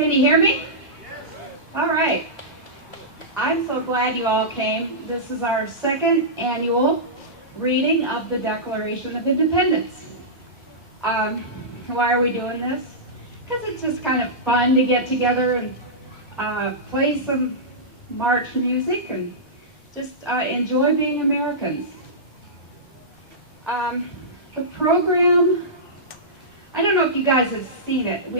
Can you hear me? All right. I'm so glad you all came. This is our second annual reading of the Declaration of Independence. Why are we doing this? Because it's just kind of fun to get together and play some march music and just enjoy being Americans. The program, I don't know if you guys have seen it.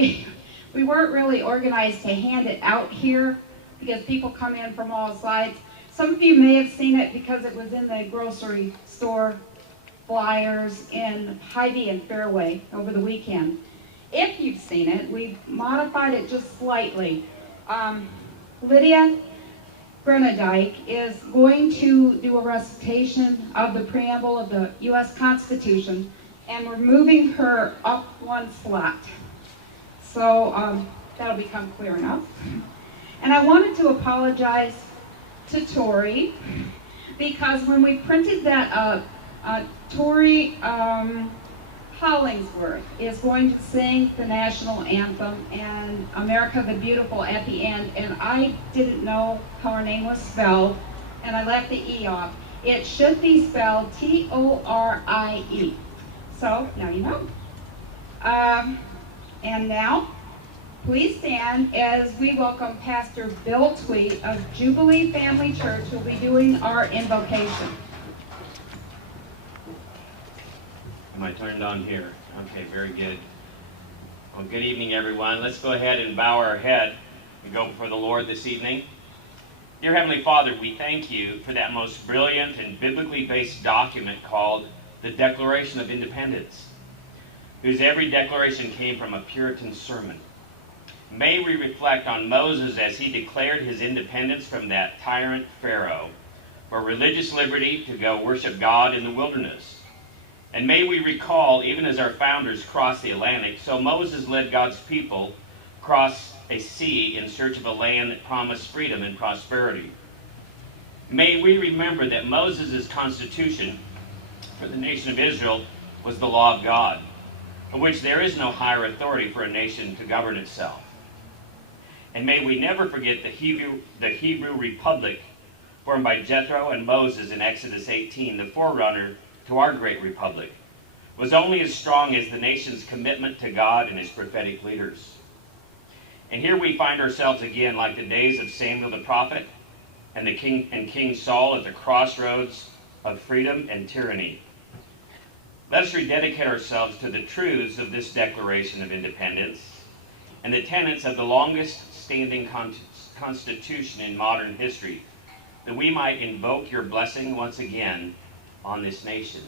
We weren't really organized to hand it out here because people come in from all sides. Some of you may have seen it because it was in the grocery store flyers in Hy-Vee and Fairway over the weekend. If you've seen it, we've modified it just slightly. Lydia Grenadike is going to do a recitation of the Preamble of the U.S. Constitution, and we're moving her up one slot. So that'll become clear enough. And I wanted to apologize to Tori, because when we printed that up, Tori Hollingsworth is going to sing the national anthem and America the Beautiful at the end, and I didn't know how her name was spelled, and I left the E off. It should be spelled T-O-R-I-E. So, now you know. And now, please stand as we welcome Pastor Bill Tweet of Jubilee Family Church, who will be doing our invocation. Am I turned on here? Okay, very good. Well, good evening, everyone. Let's go ahead and bow our head and go before the Lord this evening. Dear Heavenly Father, we thank you for that most brilliant and biblically based document called the Declaration of Independence, whose every declaration came from a Puritan sermon. May we reflect on Moses as he declared his independence from that tyrant Pharaoh for religious liberty to go worship God in the wilderness. And may we recall, even as our founders crossed the Atlantic, so Moses led God's people across a sea in search of a land that promised freedom and prosperity. May we remember that Moses' constitution for the nation of Israel was the law of God, in which there is no higher authority for a nation to govern itself. And may we never forget the Hebrew Republic formed by Jethro and Moses in Exodus 18, the forerunner to our great republic, was only as strong as the nation's commitment to God and his prophetic leaders. And here we find ourselves again like the days of Samuel the prophet and King Saul at the crossroads of freedom and tyranny. Let us rededicate ourselves to the truths of this Declaration of Independence and the tenets of the longest standing constitution in modern history, that we might invoke your blessing once again on this nation.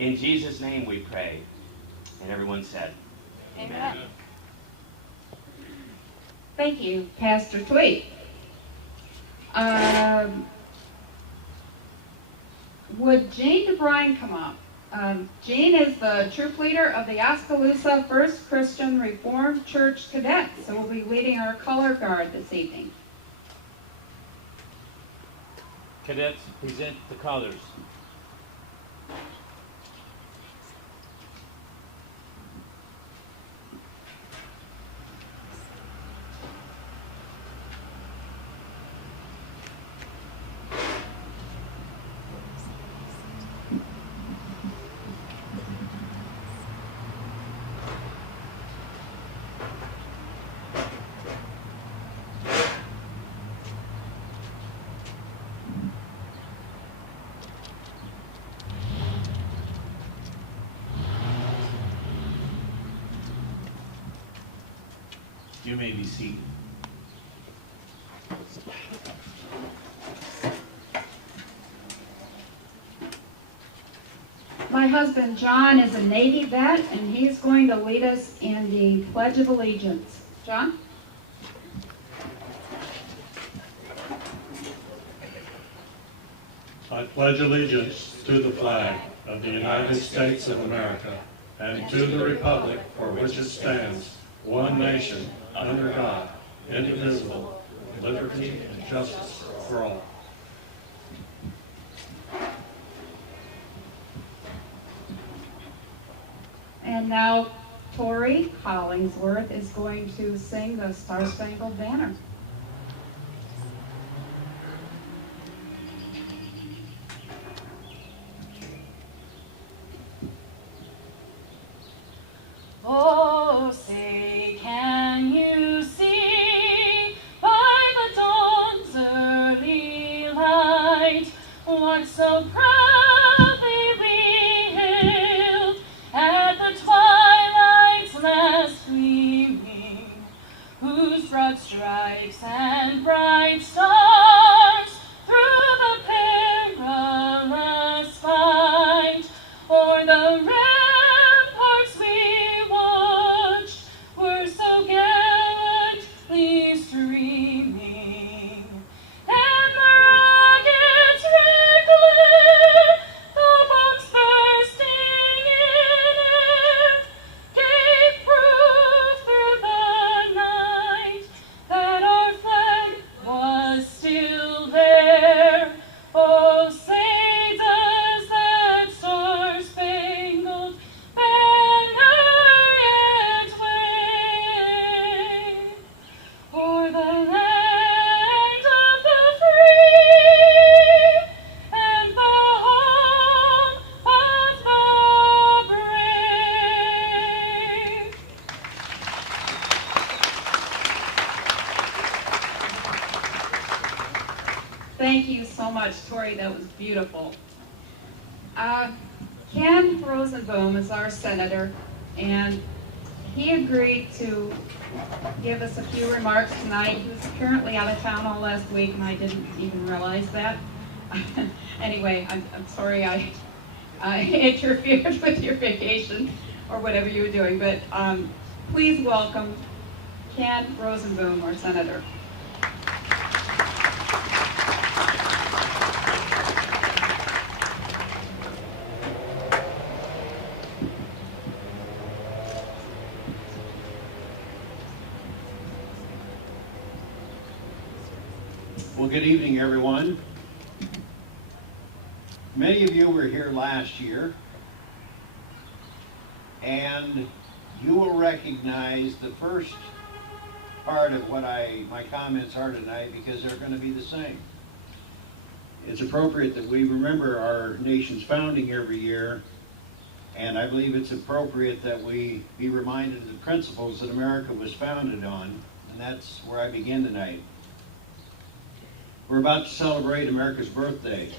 In Jesus' name we pray. And everyone said, Amen. Thank you, Pastor Tweet. Would Jane DeBrine come up? Jane is the troop leader of the Oskaloosa First Christian Reformed Church Cadets, so we'll be leading our color guard this evening. Cadets, present the colors. You may be seated. My husband John is a Navy vet, and he's going to lead us in the Pledge of Allegiance. John? I pledge allegiance to the flag of the United States of America and to the republic for which it stands, one nation, under God, indivisible, with liberty and justice for all. And now Tori Hollingsworth is going to sing the Star Spangled Banner. Oh, say, can you see by the dawn's early light what so proudly we hailed at the twilight's last gleaming, whose broad stripes and bright stars through the perilous fight o'er the ramparts we watched were so gallantly streaming, and the rocket's red glare, the bombs bursting in air, gave proof through the night that our flag was still there. Oh, say does that star-spangled banner yet wave o'er the land of the free and the home of the brave? Thank you so much, Tori. That was beautiful. Ken Rosenboom is our senator, and he agreed to give us a few remarks tonight. He was apparently out of town all last week, and I didn't even realize that. Anyway, I'm sorry I interfered with your vacation or whatever you were doing, but please welcome Ken Rosenboom, our senator. Well, good evening, everyone. Many of you were here last year, and you will recognize the first part of what my comments are tonight, because they're going to be the same. It's appropriate that we remember our nation's founding every year, and I believe it's appropriate that we be reminded of the principles that America was founded on, and that's where I begin tonight. We're about to celebrate America's birthday.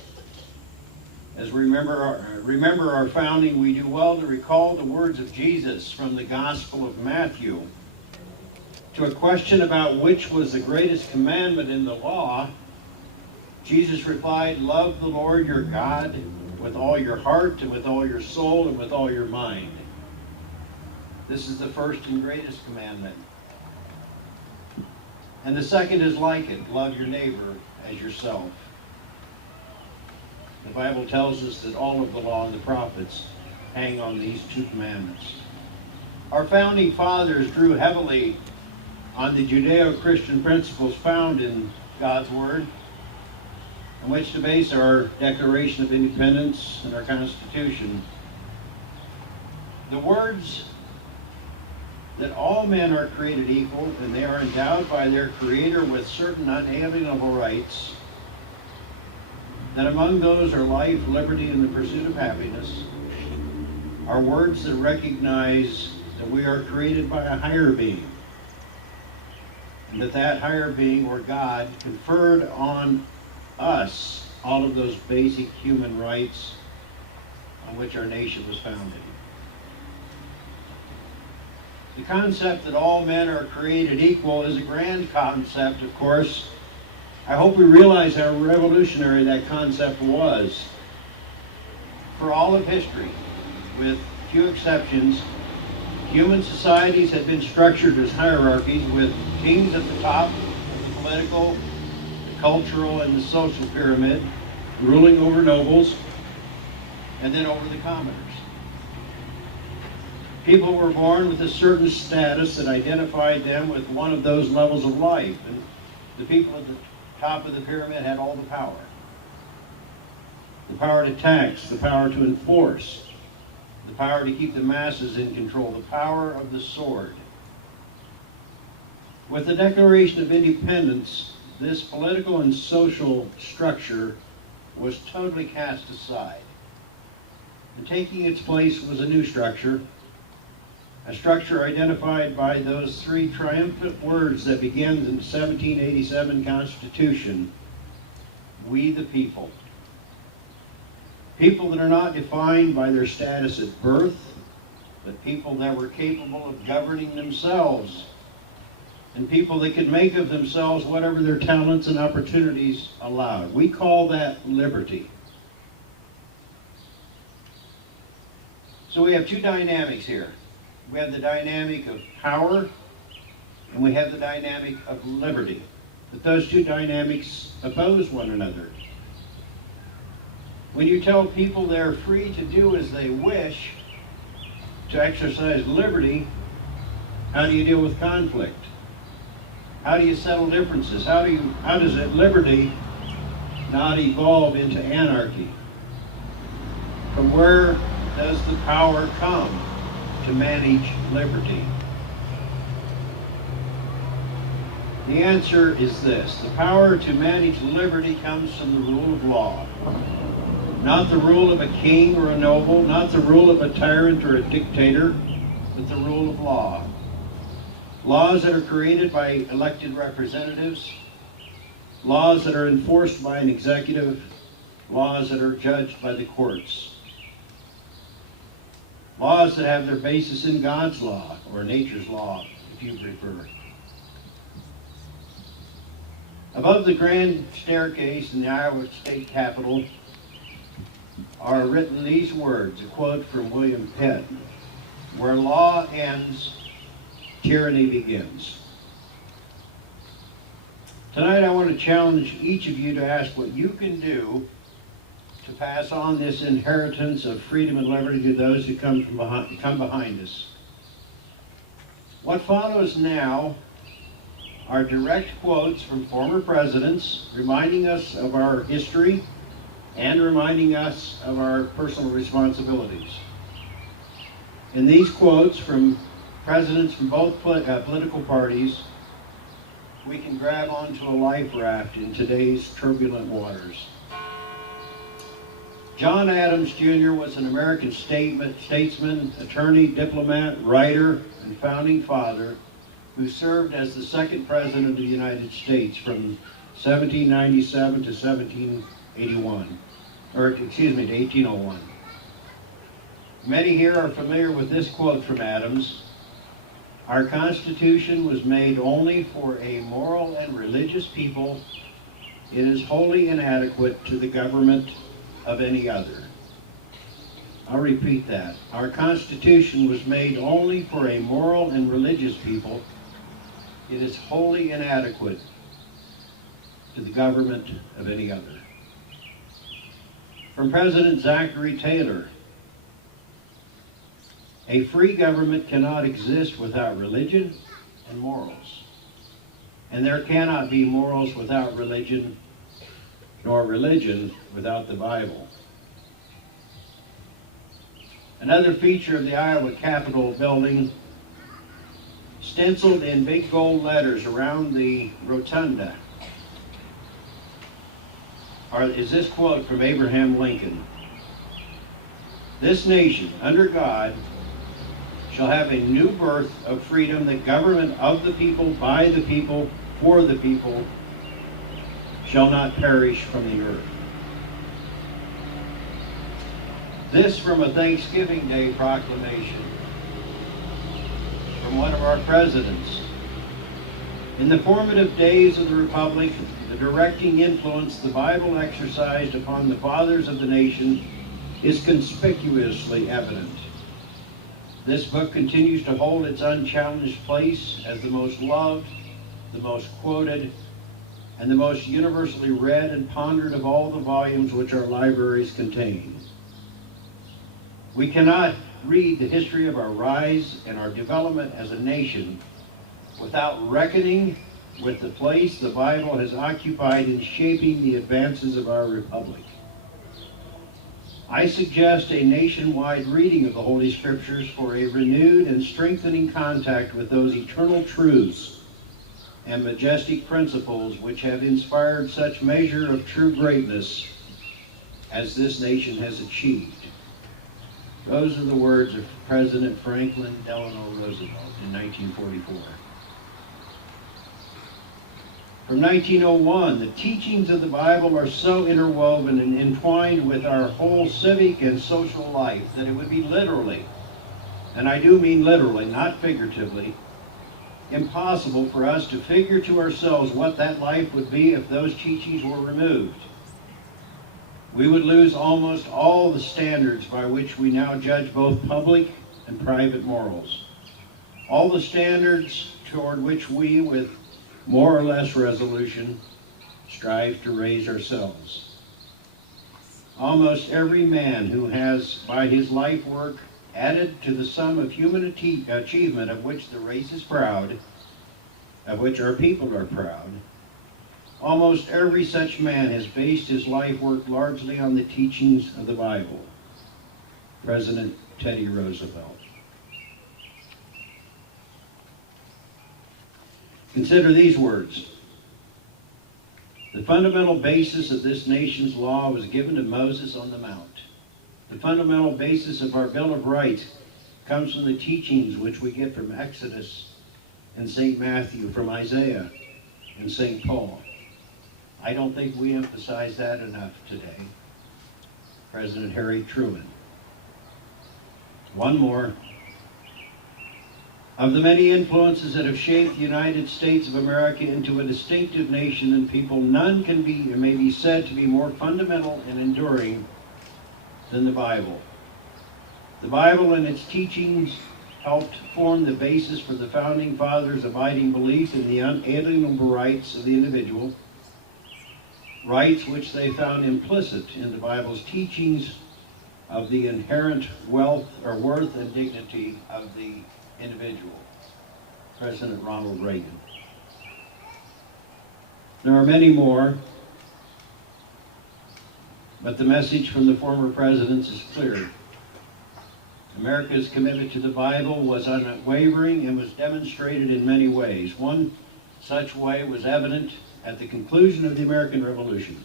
As we remember our founding, we do well to recall the words of Jesus from the Gospel of Matthew. To a question about which was the greatest commandment in the law, Jesus replied, "Love the Lord your God with all your heart and with all your soul and with all your mind." This is the first and greatest commandment. And the second is like it, love your neighbor as yourself. The Bible tells us that all of the law and the prophets hang on these two commandments. Our founding fathers drew heavily on the Judeo-Christian principles found in God's Word, on which to base our Declaration of Independence and our Constitution. The words that all men are created equal and they are endowed by their Creator with certain unalienable rights, that among those are life, liberty, and the pursuit of happiness, are words that recognize that we are created by a higher being, and that higher being, or God, conferred on us all of those basic human rights on which our nation was founded. The concept that all men are created equal is a grand concept, of course. I hope we realize how revolutionary that concept was. For all of history, with few exceptions, human societies had been structured as hierarchies, with kings at the top of the political, the cultural, and the social pyramid, ruling over nobles, and then over the commoners. People were born with a certain status that identified them with one of those levels of life, and the people at the top of the pyramid had all the power. The power to tax, the power to enforce, the power to keep the masses in control, the power of the sword. With the Declaration of Independence, this political and social structure was totally cast aside. And taking its place was a new structure, a structure identified by those three triumphant words that begin in the 1787 Constitution, "We the people." People that are not defined by their status at birth, but people that were capable of governing themselves, and people that could make of themselves whatever their talents and opportunities allowed. We call that liberty. So we have two dynamics here. We have the dynamic of power, and we have the dynamic of liberty. But those two dynamics oppose one another. When you tell people they're free to do as they wish, to exercise liberty, how do you deal with conflict? How do you settle differences? How does that liberty not evolve into anarchy? From where does the power come to manage liberty? The answer is this: the power to manage liberty comes from the rule of law. Not the rule of a king or a noble, not the rule of a tyrant or a dictator, but the rule of law. Laws that are created by elected representatives, laws that are enforced by an executive, laws that are judged by the courts. Laws that have their basis in God's law, or nature's law, if you prefer. Above the grand staircase in the Iowa State Capitol are written these words, a quote from William Pitt: "Where law ends, tyranny begins." Tonight I want to challenge each of you to ask what you can do to pass on this inheritance of freedom and liberty to those who come behind us. What follows now are direct quotes from former presidents, reminding us of our history and reminding us of our personal responsibilities. In these quotes from presidents from both political parties, we can grab onto a life raft in today's turbulent waters. John Adams Jr. was an American statesman, attorney, diplomat, writer, and founding father who served as the second president of the United States from 1797 to 1801. Many here are familiar with this quote from Adams: "Our Constitution was made only for a moral and religious people. It is wholly inadequate to the government of any other." I'll repeat that. Our Constitution was made only for a moral and religious people. It is wholly inadequate to the government of any other. From President Zachary Taylor: "A free government cannot exist without religion and morals. And there cannot be morals without religion, nor religion without the Bible." Another feature of the Iowa Capitol building, stenciled in big gold letters around the rotunda, is this quote from Abraham Lincoln: "This nation, under God, shall have a new birth of freedom, the government of the people, by the people, for the people, shall not perish from the earth." This from a Thanksgiving Day proclamation from one of our presidents. In the formative days of the Republic, the directing influence the Bible exercised upon the fathers of the nation is conspicuously evident. This book continues to hold its unchallenged place as the most loved, the most quoted, and the most universally read and pondered of all the volumes which our libraries contain. We cannot read the history of our rise and our development as a nation without reckoning with the place the Bible has occupied in shaping the advances of our republic. I suggest a nationwide reading of the Holy Scriptures for a renewed and strengthening contact with those eternal truths and majestic principles which have inspired such measure of true greatness as this nation has achieved. Those are the words of President Franklin Delano Roosevelt in 1944. From 1901, the teachings of the Bible are so interwoven and entwined with our whole civic and social life that it would be literally, and I do mean literally, not figuratively, impossible for us to figure to ourselves what that life would be if those teachings were removed. We would lose almost all the standards by which we now judge both public and private morals. All the standards toward which we, with more or less resolution, strive to raise ourselves. Almost every man who has, by his life work, added to the sum of human achievement of which the race is proud, of which our people are proud, almost every such man has based his life work largely on the teachings of the Bible. President Teddy Roosevelt. Consider these words. The fundamental basis of this nation's law was given to Moses on the Mount. The fundamental basis of our Bill of Rights comes from the teachings which we get from Exodus and St. Matthew, from Isaiah and St. Paul. I don't think we emphasize that enough today. President Harry Truman. One more. Of the many influences that have shaped the United States of America into a distinctive nation and people, none can be or may be said to be more fundamental and enduring than the Bible. The Bible and its teachings helped form the basis for the Founding Fathers' abiding belief in the unalienable rights of the individual, rights which they found implicit in the Bible's teachings of the inherent wealth or worth and dignity of the individual. President Ronald Reagan. There are many more, but the message from the former presidents is clear. America's commitment to the Bible was unwavering and was demonstrated in many ways. One such way was evident at the conclusion of the American Revolution.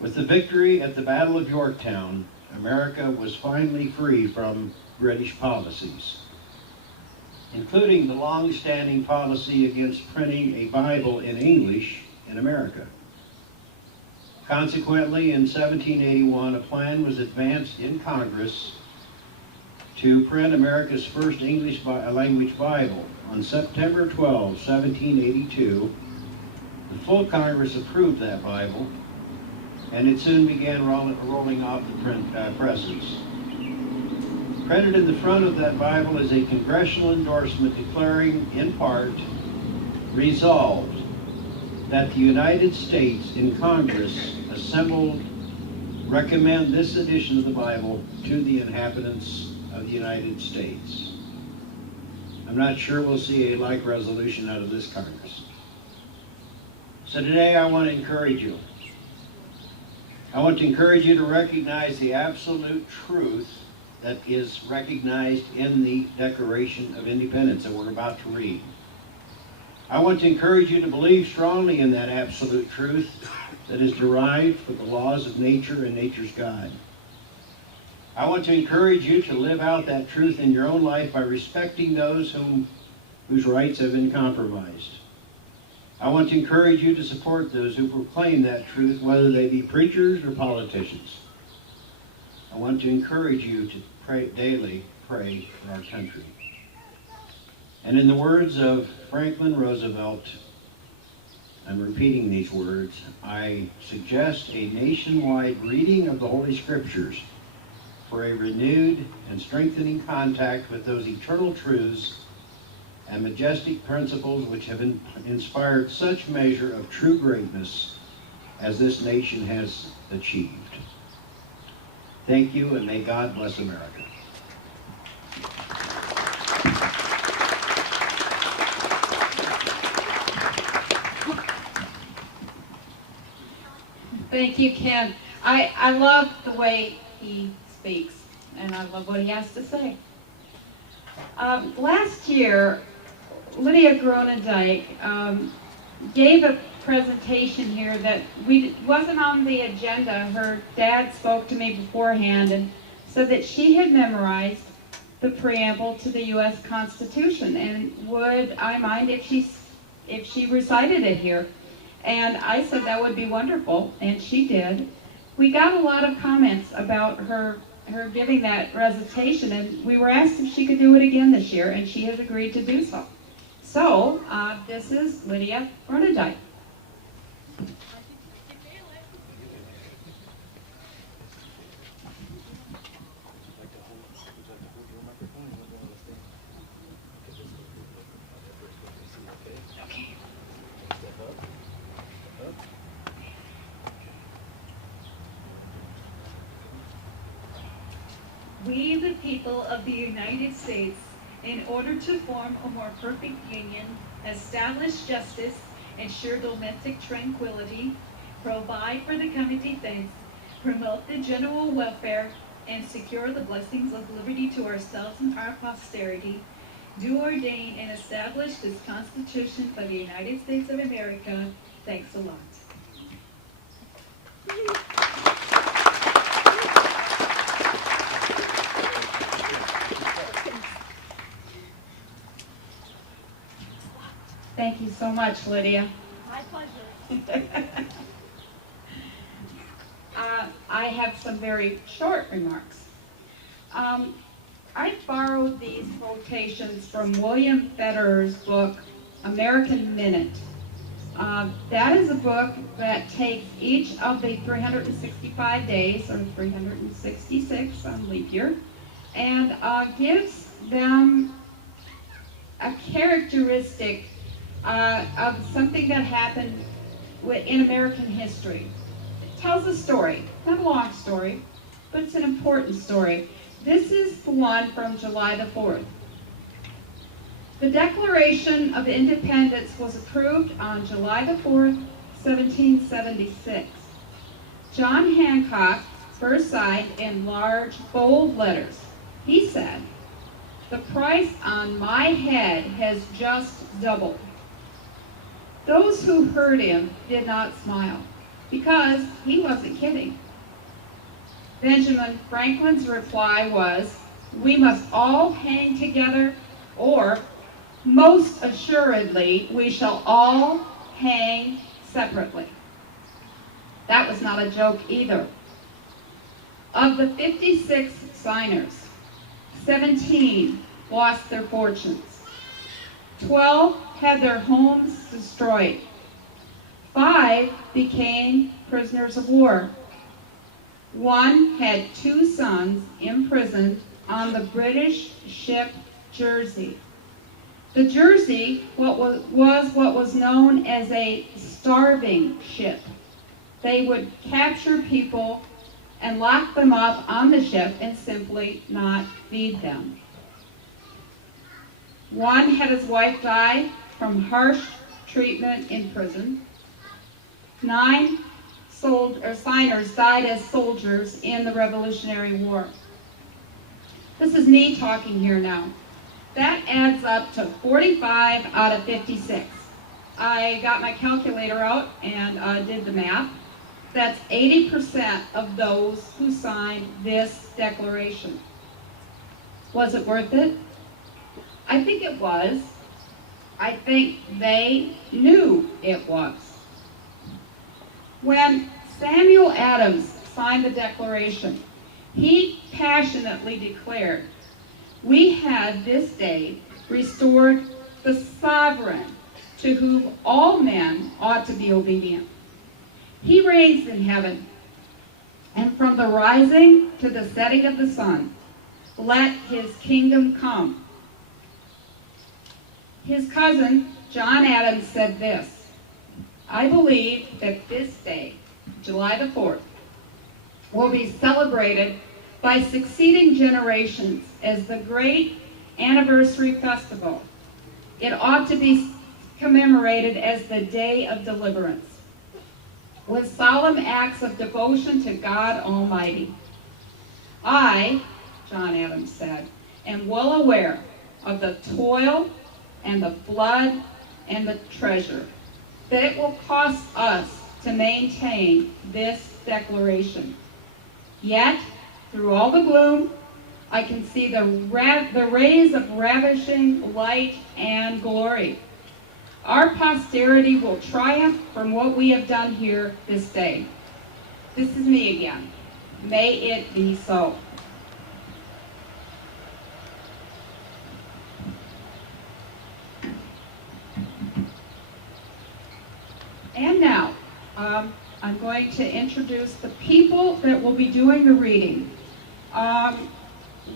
With the victory at the Battle of Yorktown, America was finally free from British policies, including the long-standing policy against printing a Bible in English in America. Consequently, in 1781, a plan was advanced in Congress to print America's first English language Bible. On September 12, 1782, the full Congress approved that Bible, and it soon began rolling off the print presses. Printed in the front of that Bible is a congressional endorsement declaring, in part, resolved that the United States in Congress assembled recommend this edition of the Bible to the inhabitants of the United States. I'm not sure we'll see a like resolution out of this Congress. So today I want to encourage you. I want to encourage you to recognize the absolute truth that is recognized in the Declaration of Independence that we're about to read. I want to encourage you to believe strongly in that absolute truth that is derived from the laws of nature and nature's God. I want to encourage you to live out that truth in your own life by respecting those whose rights have been compromised. I want to encourage you to support those who proclaim that truth, whether they be preachers or politicians. I want to encourage you to daily pray for our country. And in the words of Franklin Roosevelt, I'm repeating these words, I suggest a nationwide reading of the Holy Scriptures for a renewed and strengthening contact with those eternal truths and majestic principles which have inspired such measure of true greatness as this nation has achieved. Thank you, and may God bless America. Thank you, Ken. I love the way he speaks, and I love what he has to say. Last year, Lydia Gronendijk gave a presentation here that wasn't on the agenda. Her dad spoke to me beforehand and said that she had memorized the preamble to the U.S. Constitution, and would I mind if she recited it here? And I said that would be wonderful, and she did. We got a lot of comments about her giving that recitation, and we were asked if she could do it again this year, and she has agreed to do so. So, this is Lydia Gronendijk. We, the people of the United States, in order to form a more perfect union, establish justice, ensure domestic tranquility, provide for the common defense, promote the general welfare, and secure the blessings of liberty to ourselves and our posterity, do ordain and establish this Constitution for the United States of America. Thanks a lot. Thank you so much, Lydia. My pleasure. I have some very short remarks. I borrowed these quotations from William Federer's book, American Minute. That is a book that takes each of the 365 days, or 366 on leap year, and gives them a characteristic of something that happened in American history. It tells a story, not a long story, but it's an important story. This is the one from July the 4th. The Declaration of Independence was approved on July the 4th, 1776. John Hancock first signed in large, bold letters. He said, "The price on my head has just doubled." Those who heard him did not smile, because he wasn't kidding. Benjamin Franklin's reply was, "We must all hang together, or most assuredly we shall all hang separately." That was not a joke either. Of the 56 signers, 17 lost their fortunes. 12 had their homes destroyed. 5 became prisoners of war. 1 had 2 sons imprisoned on the British ship Jersey. The Jersey was what was known as a starving ship. They would capture people and lock them up on the ship and simply not feed them. 1 had his wife die from harsh treatment in prison. 9 signers died as soldiers in the Revolutionary War. This is me talking here now. That adds up to 45 out of 56. I got my calculator out and did the math. That's 80% of those who signed this declaration. Was it worth it? I think it was. I think they knew it was. When Samuel Adams signed the Declaration, he passionately declared, "We have this day restored the sovereign to whom all men ought to be obedient. He reigns in heaven, and from the rising to the setting of the sun, let his kingdom come." His cousin, John Adams, said this, "I believe that this day, July the 4th, will be celebrated by succeeding generations as the great anniversary festival. It ought to be commemorated as the Day of Deliverance." with solemn acts of devotion to God Almighty. I, John Adams said, am well aware of the toil and the blood and the treasure that it will cost us to maintain this declaration. Yet, through all the gloom, I can see the rays of ravishing light and glory. Our posterity will triumph from what we have done here this day. This is me again. May it be so. And now, I'm going to introduce the people that will be doing the reading.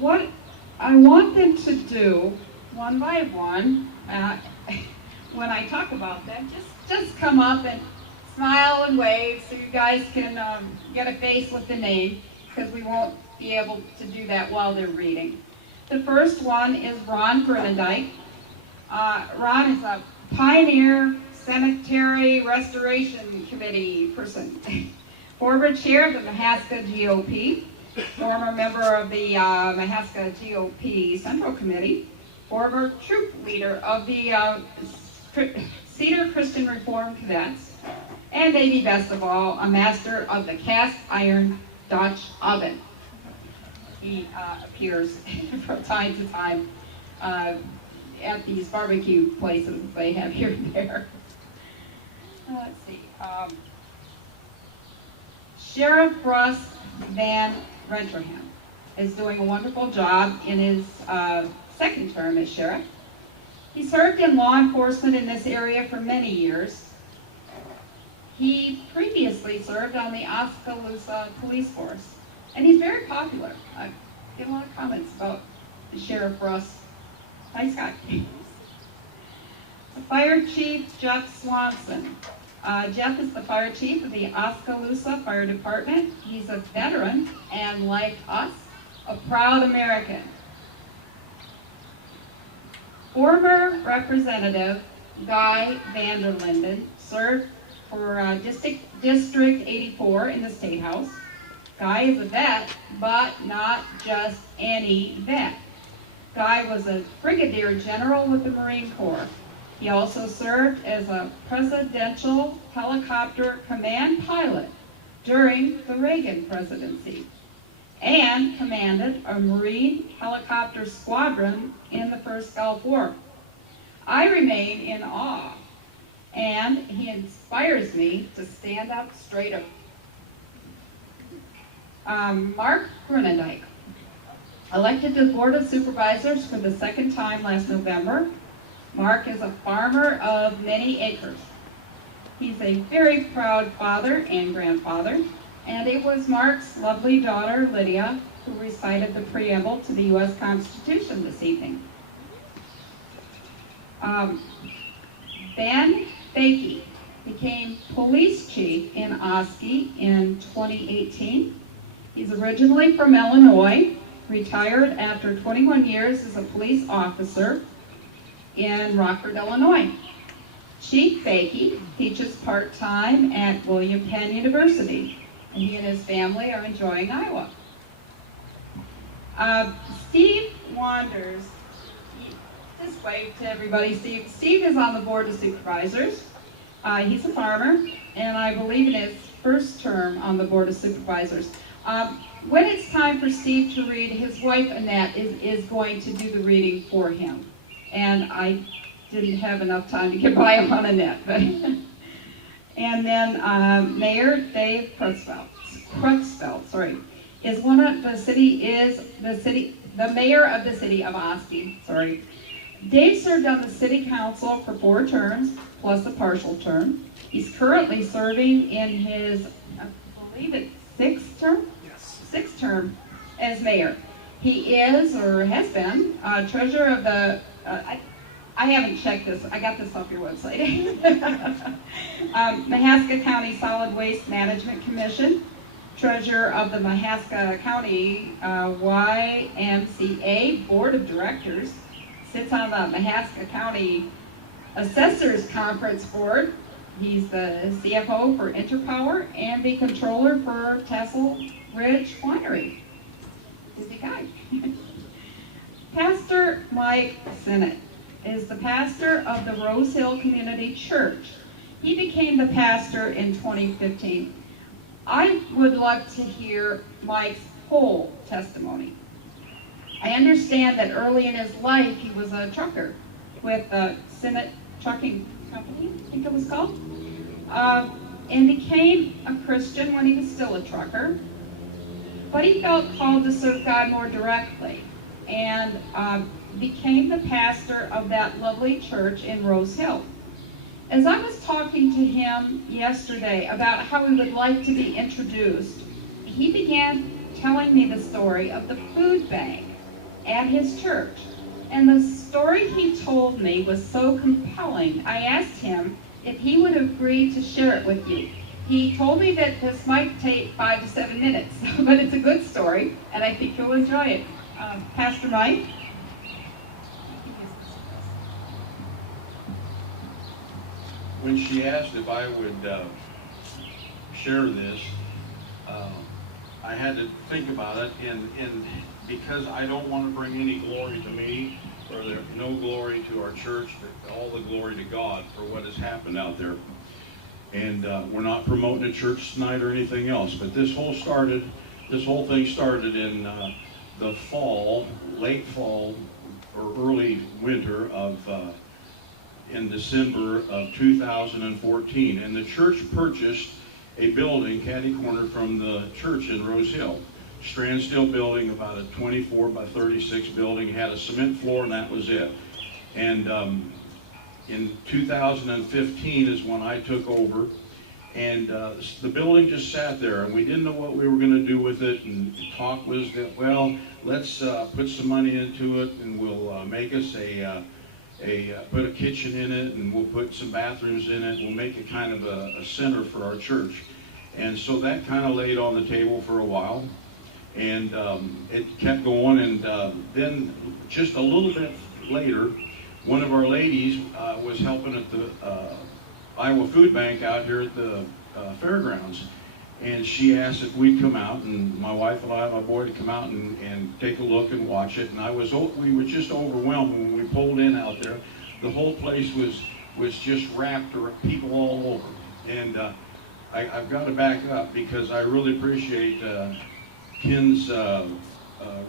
What I want them to do, one by one, when I talk about them, just come up and smile and wave so you guys can get a face with the name, because we won't be able to do that while they're reading. The first one is Ron Grunendijk. Ron is a pioneer cemetery restoration committee person, former chair of the Mahaska GOP, former member of the Mahaska GOP Central Committee, former troop leader of the Cedar Christian Reformed Cadets, and maybe best of all, a master of the cast iron Dutch oven. He appears from time to time at these barbecue places they have here and there. Let's see. Sheriff Russ Van Renterham is doing a wonderful job in his second term as sheriff. He served in law enforcement in this area for many years. He previously served on the Oskaloosa Police Force, and he's very popular. I get a lot of comments about the Sheriff Russ. Nice guy. The Fire Chief Jeff Swanson. Jeff is the fire chief of the Oskaloosa Fire Department. He's a veteran and, like us, a proud American. Former Representative Guy Vanderlinden served for District 84 in the State House. Guy is a vet, but not just any vet. Guy was a brigadier general with the Marine Corps. He also served as a presidential helicopter command pilot during the Reagan presidency and commanded a Marine helicopter squadron in the first Gulf War. I remain in awe, and he inspires me to stand up straighter. Mark Grunendijk, elected to the Board of Supervisors for the second time last November. Mark is a farmer of many acres. He's a very proud father and grandfather, and it was Mark's lovely daughter, Lydia, who recited the preamble to the U.S. Constitution this evening. Ben Bakey became police chief in Oski in 2018. He's originally from Illinois, retired after 21 years as a police officer in Rockford, Illinois. Chief Bakey teaches part-time at William Penn University, and he and his family are enjoying Iowa. Steve Wanders, just wave to everybody. Steve is on the Board of Supervisors. He's a farmer, and I believe in his first term on the Board of Supervisors. When it's time for Steve to read, his wife Annette is going to do the reading for him. And I didn't have enough time to get by on Annette. But and then Mayor Dave Crutchfeld, is the mayor of the city of Oski. Dave served on the city council for 4 terms, plus a partial term. He's currently serving in his, I believe it's 6th term? Yes. 6th term as mayor. He is, or has been, treasurer of the, I haven't checked this, I got this off your website. Mahaska County Solid Waste Management Commission, treasurer of the Mahaska County YMCA Board of Directors, sits on the Mahaska County Assessors Conference Board, He's the CFO for Interpower and the controller for Tassel Ridge Winery. Busy guy. Pastor Mike Sinnott is the pastor of the Rose Hill Community Church. He became the pastor in 2015. I would love to hear Mike's whole testimony. I understand that early in his life he was a trucker with Sinnott Trucking Company, I think it was called, and became a Christian when he was still a trucker. But he felt called to serve God more directly and became the pastor of that lovely church in Rose Hill. As I was talking to him yesterday about how he would like to be introduced, he began telling me the story of the food bank at his church. And the story he told me was so compelling, I asked him if he would agree to share it with you. He told me that this might take 5 to 7 minutes, but it's a good story, and I think you'll enjoy it. Pastor Mike? When she asked if I would share this, I had to think about it, and because I don't want to bring any glory to me, or no glory to our church, but all the glory to God for what has happened out there. And we're not promoting a church tonight or anything else, but this whole thing started in the fall, late fall or early winter of in December of 2014, and the church purchased a building catty corner from the church in Rose Hill. Strand steel building, about a 24 by 36 building, had a cement floor, and that was it. And in 2015 is when I took over, and the building just sat there, and we didn't know what we were going to do with it. And the talk was that, well, let's put some money into it, and we'll make us put a kitchen in it, and we'll put some bathrooms in it. We'll make it kind of a center for our church. And so that kind of laid on the table for a while. And it kept going, and then just a little bit later, one of our ladies was helping at the Iowa Food Bank out here at the fairgrounds, and she asked if we'd come out, and my wife allowed my boy to come out and take a look and watch it. And we were just overwhelmed when we pulled in out there. The whole place was just wrapped around, people all over. And I've got to back up because I really appreciate Ken's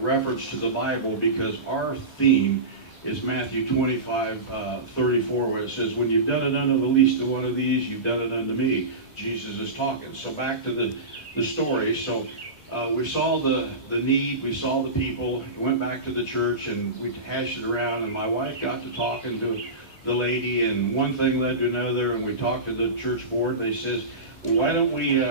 reference to the Bible, because our theme is Matthew 25:34, where it says, when you've done it unto the least of one of these, you've done it unto me. Jesus is talking. So back to the story. So we saw the need, we saw the people, went back to the church, and we hashed it around, and my wife got to talking to the lady, and one thing led to another, and we talked to the church board. They says, well, why don't we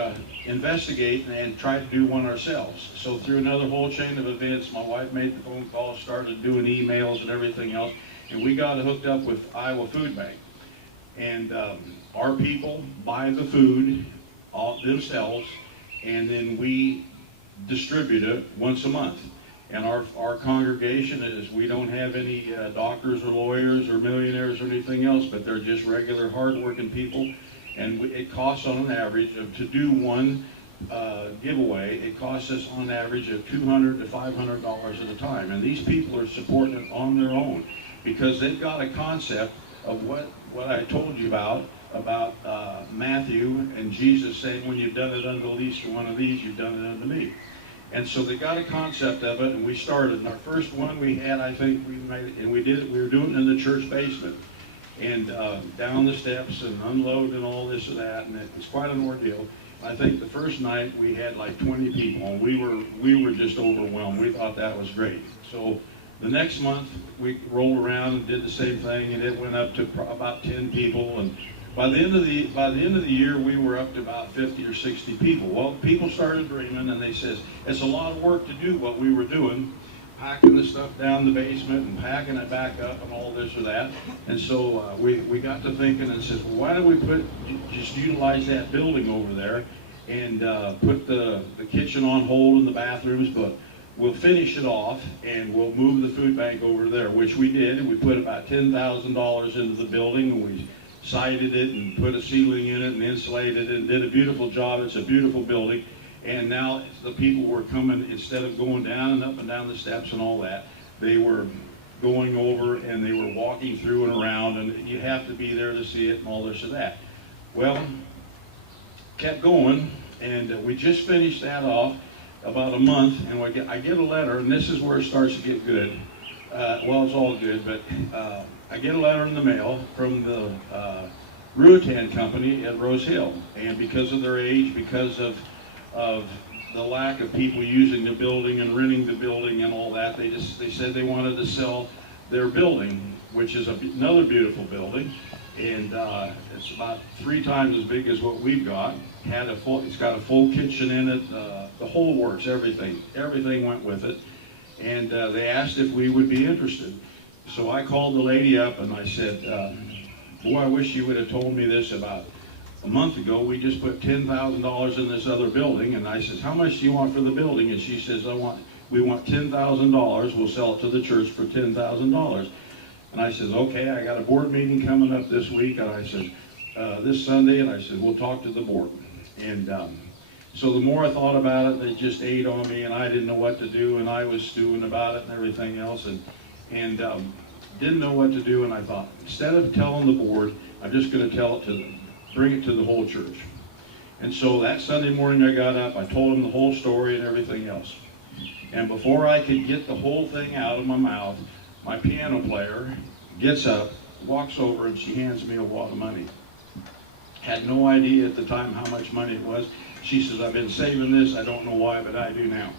investigate and try to do one ourselves? So through another whole chain of events, my wife made the phone call, started doing emails and everything else, and we got hooked up with Iowa Food Bank. And our people buy the food themselves, and then we distribute it once a month. And our congregation is, we don't have any doctors or lawyers or millionaires or anything else, but they're just regular hardworking people. And it costs on an average to do one giveaway, it costs us on average of $200 to $500 at a time. And these people are supporting it on their own because they've got a concept of what I told you about Matthew and Jesus saying, when you've done it unto the least of one of these, you've done it unto me. And so they got a concept of it, and we started. And our first one we had, I think we made it, and we did it, we were doing it in the church basement. And down the steps and unload and all this and that, and it was quite an ordeal. I think the first night we had like 20 people, and we were just overwhelmed. We thought that was great. So the next month we rolled around and did the same thing, and it went up to about 10 people. And by the end of the year, we were up to about 50 or 60 people. Well, people started dreaming, and they says it's a lot of work to do what we were doing, packing the stuff down the basement and packing it back up and all this or that. And so we got to thinking and said, well, why don't we just utilize that building over there and put the kitchen on hold and the bathrooms, but we'll finish it off and we'll move the food bank over there, which we did. And we put about $10,000 into the building, and we sided it and put a ceiling in it and insulated it and did a beautiful job. It's a beautiful building. And now the people were coming, instead of going down and up and down the steps and all that, they were going over and they were walking through and around, and you have to be there to see it and all this and that. Well, kept going, and we just finished that off about a month, and I get a letter, and this is where it starts to get good. Well, it's all good, but I get a letter in the mail from the Ruatan company at Rose Hill, and because of their age, because of the lack of people using the building and renting the building and all that, they said they wanted to sell their building, which is another beautiful building, and it's about 3 times as big as what we've got. It's got a full kitchen in it, the whole works, everything went with it, and they asked if we would be interested. So I called the lady up and I said, boy, I wish you would have told me this about a month ago. We just put $10,000 in this other building, and I says, how much do you want for the building? And she says, we want $10,000. We'll sell it to the church for $10,000. And I says, okay, I got a board meeting coming up this week, and I said, this Sunday, and I said, we'll talk to the board. And so the more I thought about it, they just ate on me, and I didn't know what to do, and I was stewing about it and everything else, and didn't know what to do. And I thought, instead of telling the board, I'm just going to bring it to the whole church. And so that Sunday morning I got up, I told them the whole story and everything else. And before I could get the whole thing out of my mouth, my piano player gets up, walks over, and she hands me a wad of money. Had no idea at the time how much money it was. She says, I've been saving this, I don't know why, but I do now.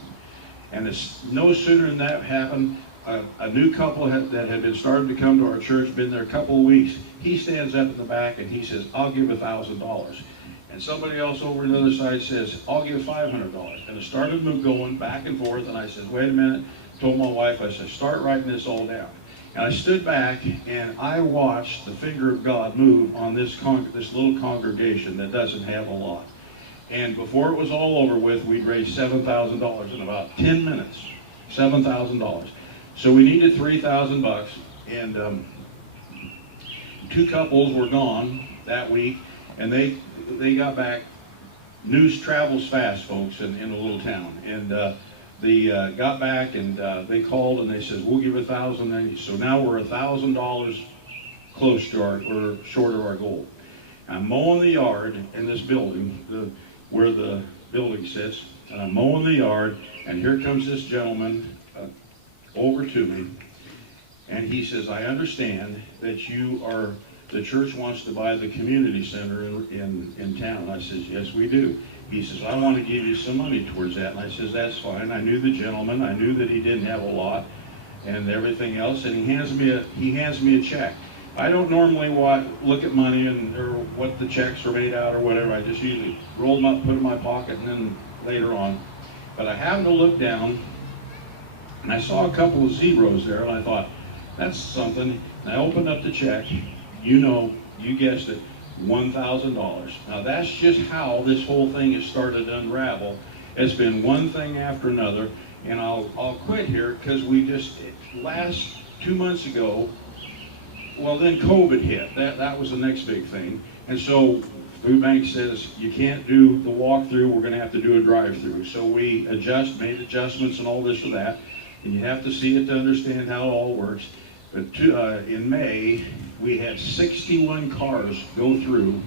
And it's no sooner than that happened, a new couple that had been starting to come to our church, been there a couple of weeks, he stands up in the back and he says, I'll give $1,000. And somebody else over on the other side says, I'll give $500. And it started going back and forth, and I said, wait a minute. Told my wife, I said, start writing this all down. And I stood back and I watched the finger of God move on this little congregation that doesn't have a lot. And before it was all over with, we'd raised $7,000 in about 10 minutes. $7,000. So we needed $3,000, and 2 couples were gone that week, and they got back. News travels fast, folks, in a little town, and they got back, and they called and they said, we'll give $1,000. So now we're $1,000 close to or short of our goal. I'm mowing the yard in this building, where the building sits, and I'm mowing the yard, and here comes this gentleman over to me, and he says, I understand that the church wants to buy the community center in town. I says, yes, we do. He says, I want to give you some money towards that. And I says, that's fine. I knew the gentleman. I knew that he didn't have a lot and everything else. And he hands me a check. I don't normally look at money or what the checks are made out or whatever. I just usually roll them up, put them in my pocket, and then later on. But I happened to look down, and I saw a couple of zeros there, and I thought, that's something. And I opened up the check. You guessed it, $1,000. Now that's just how this whole thing has started to unravel. It's been one thing after another, and I'll quit here because last 2 months ago, well, then COVID hit. That was the next big thing. And so Food Bank says, you can't do the walkthrough, we're going to have to do a drive-through. So we made adjustments and all this or that, and you have to see it to understand how it all works. But in May, we had 61 cars go through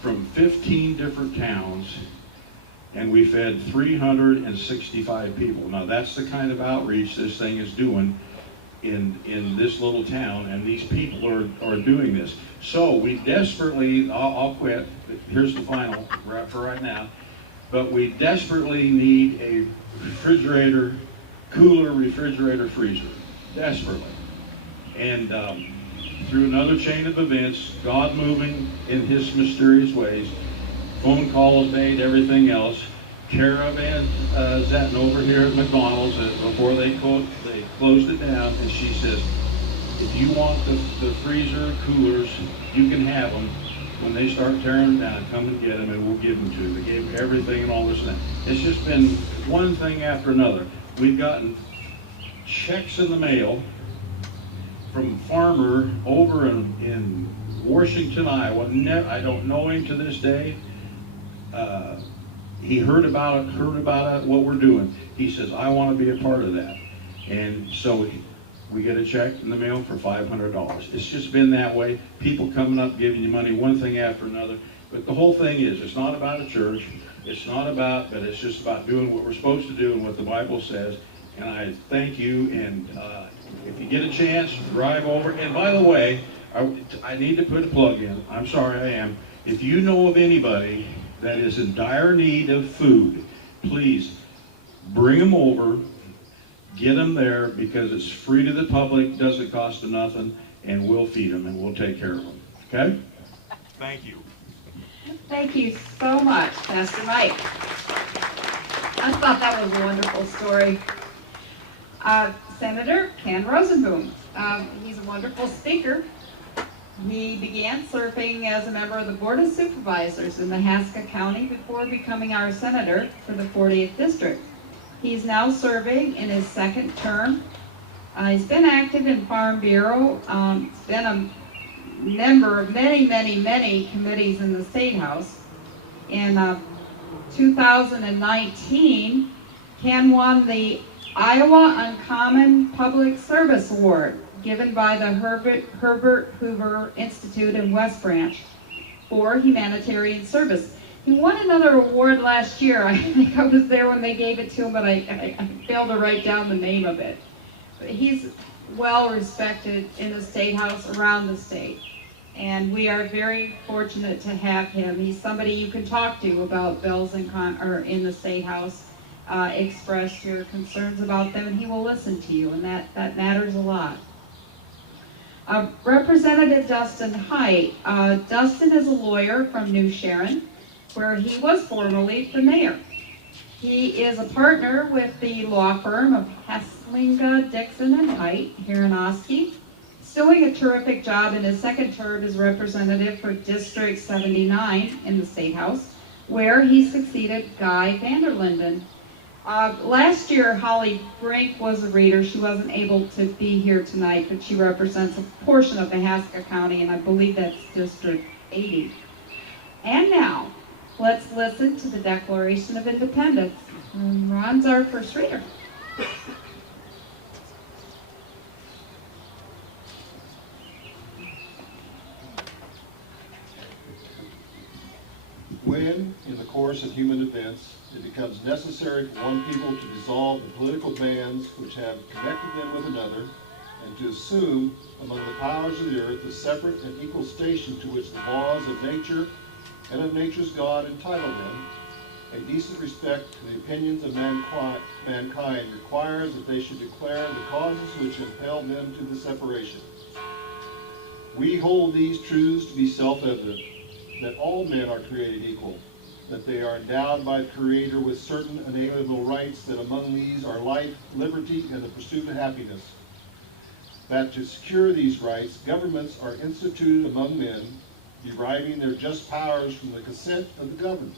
from 15 different towns, and we fed 365 people. Now that's the kind of outreach this thing is doing in this little town, and these people are doing this. So we desperately, I'll quit, here's the final for right now, but we desperately need a cooler refrigerator freezer, desperately. And through another chain of events, God moving in his mysterious ways, phone calls made, everything else, Caravan Zetton over here at McDonald's before they closed it down, and she says, if you want the freezer coolers, you can have them. When they start tearing them down, come and get them, and we'll give them to you. They gave everything and all this and that. It's just been one thing after another. We've gotten checks in the mail from a farmer over in Washington, Iowa. I don't know him to this day. He heard about it, what we're doing. He says, I want to be a part of that. And so we get a check in the mail for $500. It's just been that way. People coming up giving you money, one thing after another. But the whole thing is, it's not about a church. It's not about, but it's just about doing what we're supposed to do and what the Bible says. And I thank you. And if you get a chance, drive over. And by the way, I need to put a plug in. I'm sorry, I am. If you know of anybody that is in dire need of food, please bring them over. Get them there, because it's free to the public, doesn't cost them nothing, and we'll feed them and we'll take care of them. Okay? Thank you. Thank you so much, Pastor Mike. I thought that was a wonderful story. Senator Ken Rosenboom. He's a wonderful speaker. He began serving as a member of the Board of Supervisors in the Haskell County before becoming our senator for the 40th District. He's now serving in his second term. He's been active in Farm Bureau. He's been a member of many, many, many committees in the State House. In 2019, Ken won the Iowa Uncommon Public Service Award, given by the Herbert Hoover Institute in West Branch for humanitarian service. He won another award last year. I think I was there when they gave it to him, but I failed to write down the name of it. But he's well respected in the State House, around the state. And we are very fortunate to have him. He's somebody you can talk to about bills in the State House. Express your concerns about them, and he will listen to you, and that matters a lot. Representative Dustin Height. Dustin is a lawyer from New Sharon, where he was formerly the mayor. He is a partner with the law firm of Hesslinga, Dixon, and Height here in Oski. He's doing a terrific job in his second term as representative for District 79 in the State House, where he succeeded Guy Vanderlinden. Last year, Holly Brink was a reader. She wasn't able to be here tonight, but she represents a portion of the Haskell County, and I believe that's District 80. And now, let's listen to the Declaration of Independence. Ron's our first reader. When, in the course of human events, it becomes necessary for one people to dissolve the political bands which have connected them with another, and to assume among the powers of the earth the separate and equal station to which the laws of nature and of nature's God entitle them, a decent respect to the opinions of mankind requires that they should declare the causes which impelled them to the separation. We hold these truths to be self-evident, that all men are created equal, that they are endowed by the Creator with certain inalienable rights, that among these are life, liberty, and the pursuit of happiness. That to secure these rights, governments are instituted among men, deriving their just powers from the consent of the governed.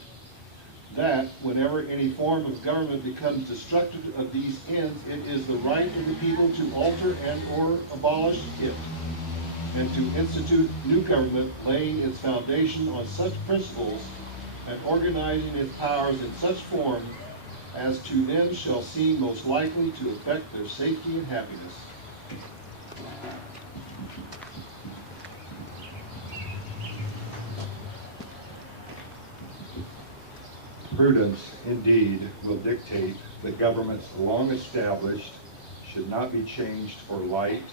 That, whenever any form of government becomes destructive of these ends, it is the right of the people to alter and or abolish it, and to institute new government, laying its foundation on such principles and organizing its powers in such form as to them shall seem most likely to affect their safety and happiness. Prudence, indeed, will dictate that governments long established should not be changed for light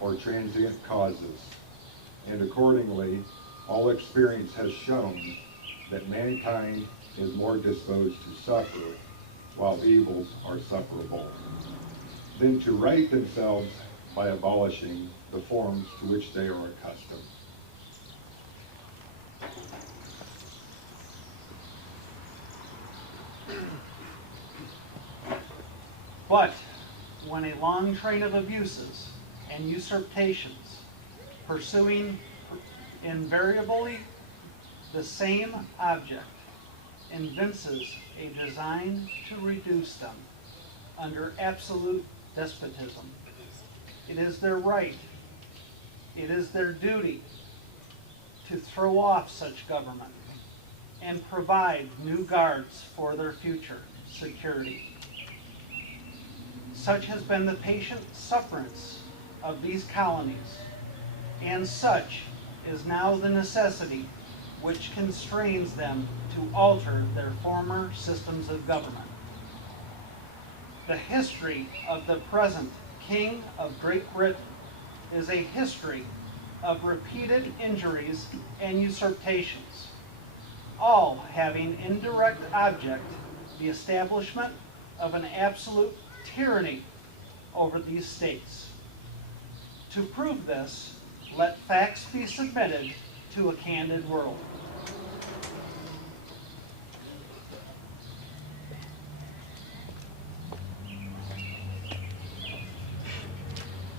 or transient causes, and accordingly, all experience has shown that mankind is more disposed to suffer while evils are sufferable, than to right themselves by abolishing the forms to which they are accustomed. But when a long train of abuses and usurpations, pursuing invariably the same object, evinces a design to reduce them under absolute despotism, it is their right, it is their duty, to throw off such government and provide new guards for their future security. Such has been the patient sufferance of these colonies, and such is now the necessity which constrains them to alter their former systems of government. The history of the present King of Great Britain is a history of repeated injuries and usurpations, all having indirect object the establishment of an absolute tyranny over these states. To prove this, let facts be submitted to a candid world.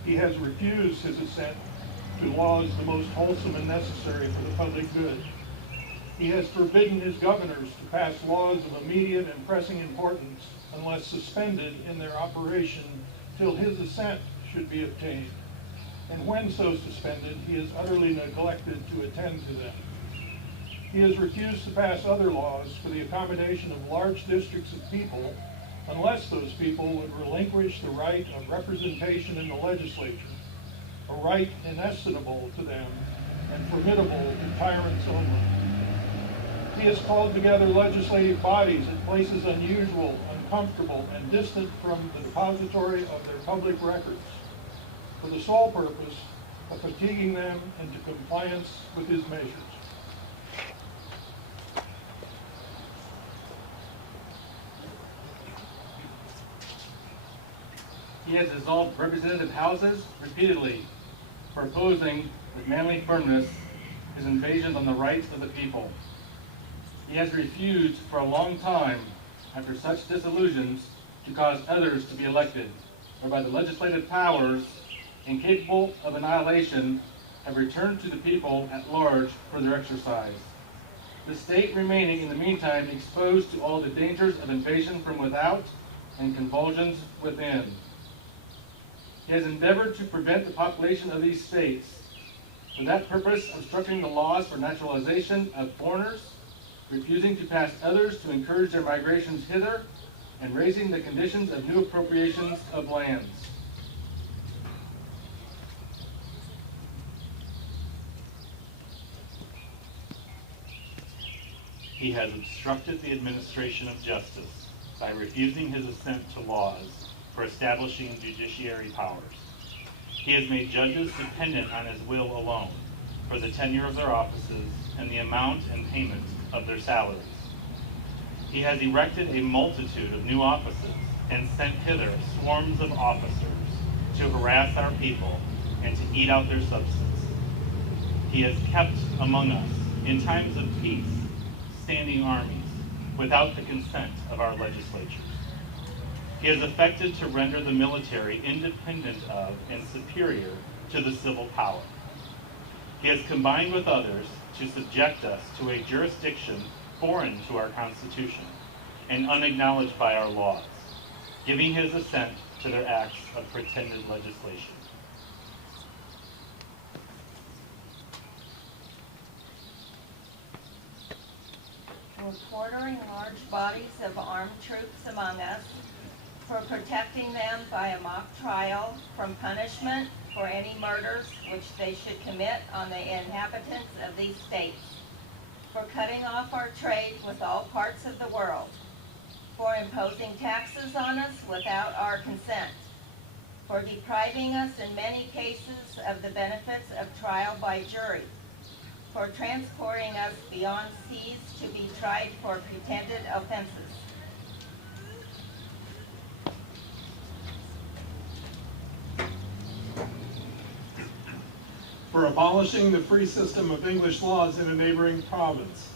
He has refused his assent to laws the most wholesome and necessary for the public good. He has forbidden his governors to pass laws of immediate and pressing importance unless suspended in their operation till his assent should be obtained. And when so suspended, he has utterly neglected to attend to them. He has refused to pass other laws for the accommodation of large districts of people unless those people would relinquish the right of representation in the legislature, a right inestimable to them and formidable to tyrants only. He has called together legislative bodies at places unusual, uncomfortable, and distant from the depository of their public records, for the sole purpose of fatiguing them into compliance with his measures. He has dissolved representative houses repeatedly, proposing with manly firmness his invasions on the rights of the people. He has refused for a long time, after such disillusions, to cause others to be elected, whereby the legislative powers, incapable of annihilation, have returned to the people at large for their exercise. The state remaining in the meantime exposed to all the dangers of invasion from without and convulsions within. He has endeavored to prevent the population of these states, for that purpose obstructing the laws for naturalization of foreigners, refusing to pass others to encourage their migrations hither, and raising the conditions of new appropriations of lands. He has obstructed the administration of justice by refusing his assent to laws for establishing judiciary powers. He has made judges dependent on his will alone for the tenure of their offices and the amount and payment of their salaries. He has erected a multitude of new offices and sent hither swarms of officers to harass our people and to eat out their substance. He has kept among us, in times of peace, standing armies without the consent of our legislatures. He has affected to render the military independent of and superior to the civil power. He has combined with others to subject us to a jurisdiction foreign to our Constitution and unacknowledged by our laws, giving his assent to their acts of pretended legislation. For quartering large bodies of armed troops among us, for protecting them by a mock trial from punishment for any murders which they should commit on the inhabitants of these states, for cutting off our trade with all parts of the world, for imposing taxes on us without our consent, for depriving us in many cases of the benefits of trial by jury, for transporting us beyond seas to be tried for pretended offenses, for abolishing the free system of English laws in a neighboring province,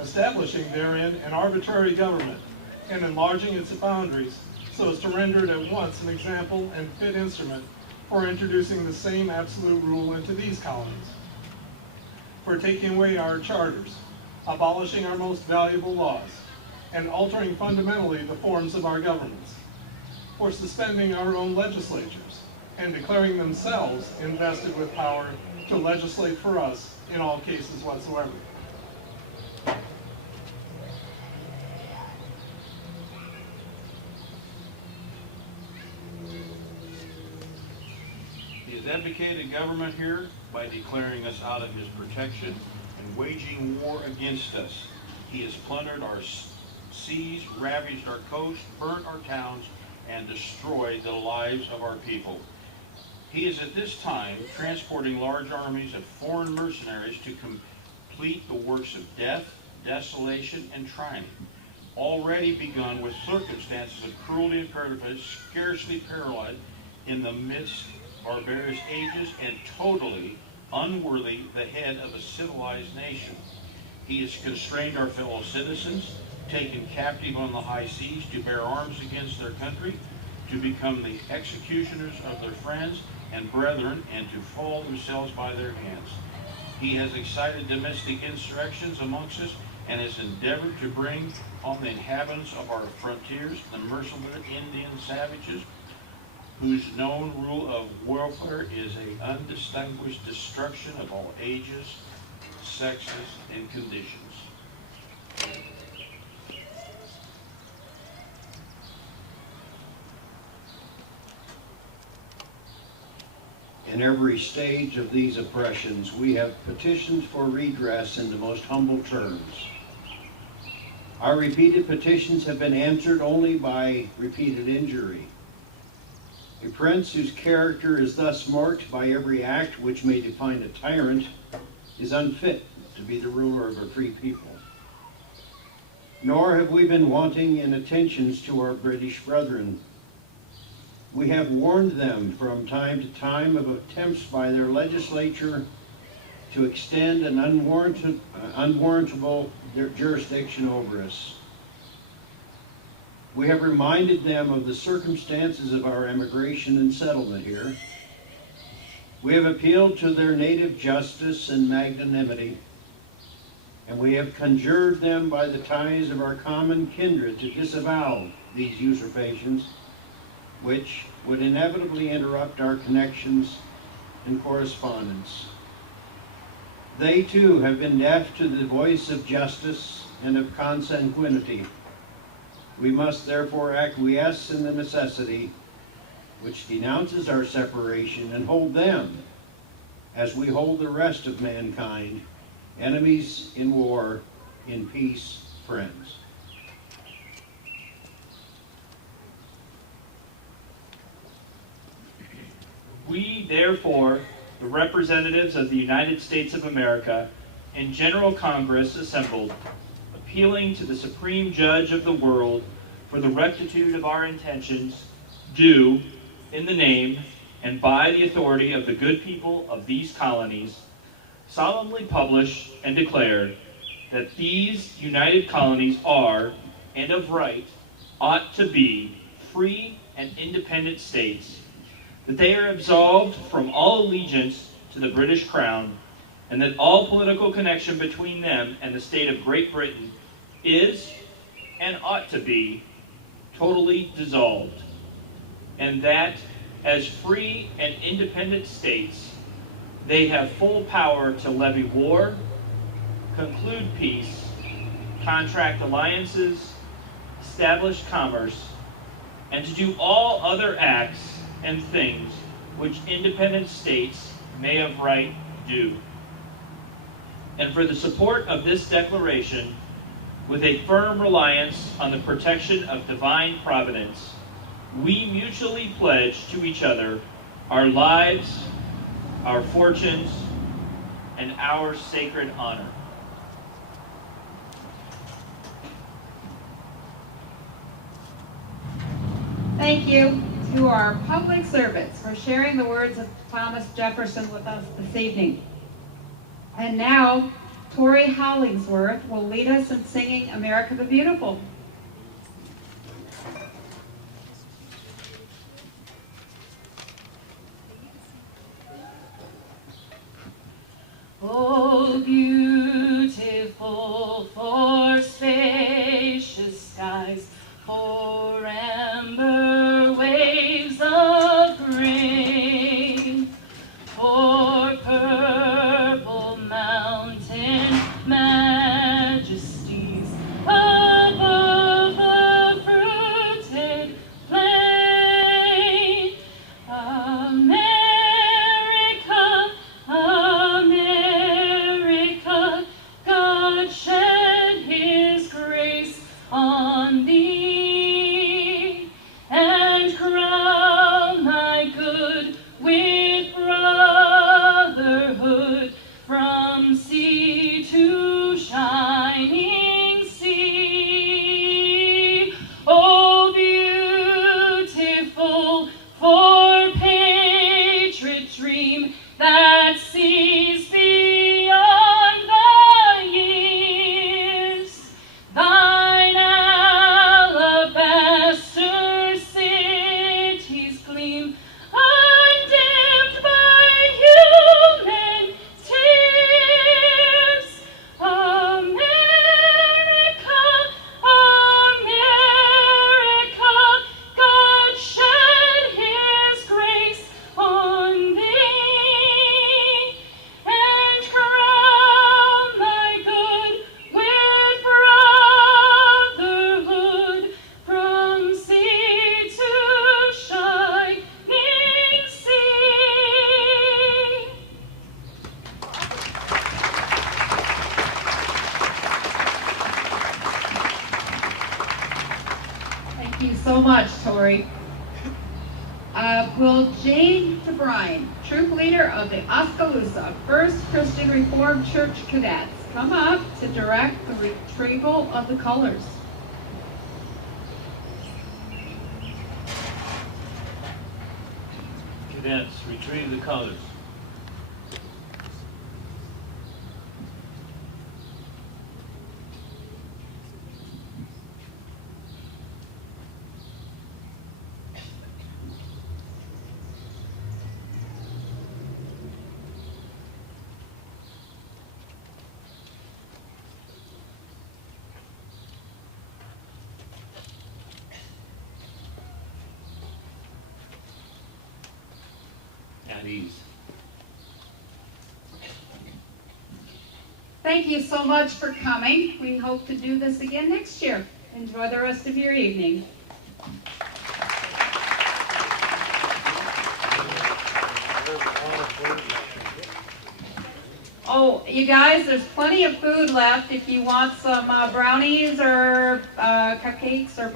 establishing therein an arbitrary government, and enlarging its boundaries so as to render it at once an example and fit instrument for introducing the same absolute rule into these colonies, for taking away our charters, abolishing our most valuable laws, and altering fundamentally the forms of our governments, for suspending our own legislatures, and declaring themselves invested with power to legislate for us in all cases whatsoever. He has abdicated government here by declaring us out of his protection and waging war against us. He has plundered our seas, ravaged our coast, burnt our towns, and destroyed the lives of our people. He is at this time transporting large armies of foreign mercenaries to complete the works of death, desolation, and tyranny, already begun with circumstances of cruelty and prejudice scarcely paralleled in the midst of barbarous ages and totally unworthy the head of a civilized nation. He has constrained our fellow citizens, taken captive on the high seas to bear arms against their country, to become the executioners of their friends and brethren, and to fall themselves by their hands. He has excited domestic insurrections amongst us, and has endeavored to bring on the inhabitants of our frontiers the merciless Indian savages, whose known rule of warfare is an undistinguished destruction of all ages, sexes, and conditions. In every stage of these oppressions, we have petitioned for redress in the most humble terms. Our repeated petitions have been answered only by repeated injury. A prince whose character is thus marked by every act which may define a tyrant is unfit to be the ruler of a free people. Nor have we been wanting in attentions to our British brethren. We have warned them from time to time of attempts by their legislature to extend an unwarrantable jurisdiction over us. We have reminded them of the circumstances of our emigration and settlement here. We have appealed to their native justice and magnanimity, and we have conjured them by the ties of our common kindred to disavow these usurpations, which would inevitably interrupt our connections and correspondence. They too have been deaf to the voice of justice and of consanguinity. We must therefore acquiesce in the necessity which denounces our separation and hold them, as we hold the rest of mankind, enemies in war, in peace, friends. We, therefore, the representatives of the United States of America and General Congress assembled, appealing to the Supreme Judge of the world for the rectitude of our intentions, do, in the name and by the authority of the good people of these colonies, solemnly publish and declare that these united colonies are, and of right, ought to be free and independent states, that they are absolved from all allegiance to the British Crown, and that all political connection between them and the state of Great Britain is, and ought to be, totally dissolved, and that, as free and independent states, they have full power to levy war, conclude peace, contract alliances, establish commerce, and to do all other acts and things which independent states may of right do. And for the support of this declaration, with a firm reliance on the protection of divine providence, we mutually pledge to each other our lives, our fortunes, and our sacred honor. Thank you to our public servants for sharing the words of Thomas Jefferson with us this evening. And now, Tori Hollingsworth will lead us in singing America the Beautiful. Oh, beautiful for spacious skies, for amber waves of grain. gleam that sees beyond the years. Thine alabaster cities gleam, undimmed by human tears. America, America, God shed His grace on thee, and crown thy good with brotherhood from sea to shining sea. Thank you so much, Tori. Will Jane DeBrine, troop leader of the Oskaloosa First Christian Reformed Church Cadets, come up to direct the retrieval of the colors? Cadets, retrieve the colors. At ease. Thank you so much for coming. We hope to do this again next year. Enjoy the rest of your evening. Oh, you guys, there's plenty of food left if you want some brownies or cupcakes or